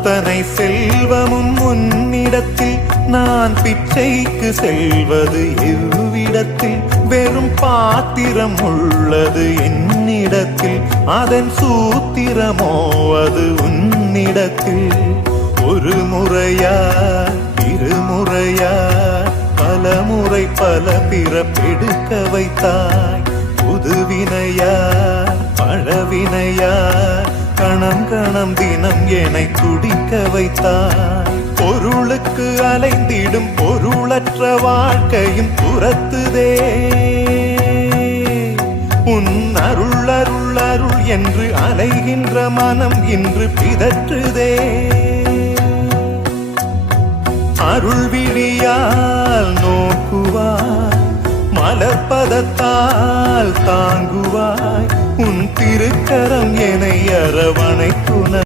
அத்தனை செல்வமும் உன்னிடத்தில் நான் பிச்சைக்கு செல்வது எவ்விடத்தில் வெறும் பாத்திரம் உள்ளது என்னிடத்தில் அதன் சூத்திரமோ அது உன்னிடத்தில் ஒரு முறையா இருமுறையா பல முறை பல பிறப்பெடுக்க வைத்தாய் புதுவினையா பழவினையா கணம் கணம் தினம் என்னை துடிக்க வைத்தாய் பொருளுக்கு அலைந்திடும் பொருளற்ற வாழ்க்கையும் துரத்துதே உன் அருள் அருள் அருள் என்று அலைகின்ற மனம் இன்று பிதற்றுதே அருள் விழியால் நோக்குவாய் மலர்பதத்தால் தாங்குவாய் உன் திருக்கரம் என்னை அரவணைத்துண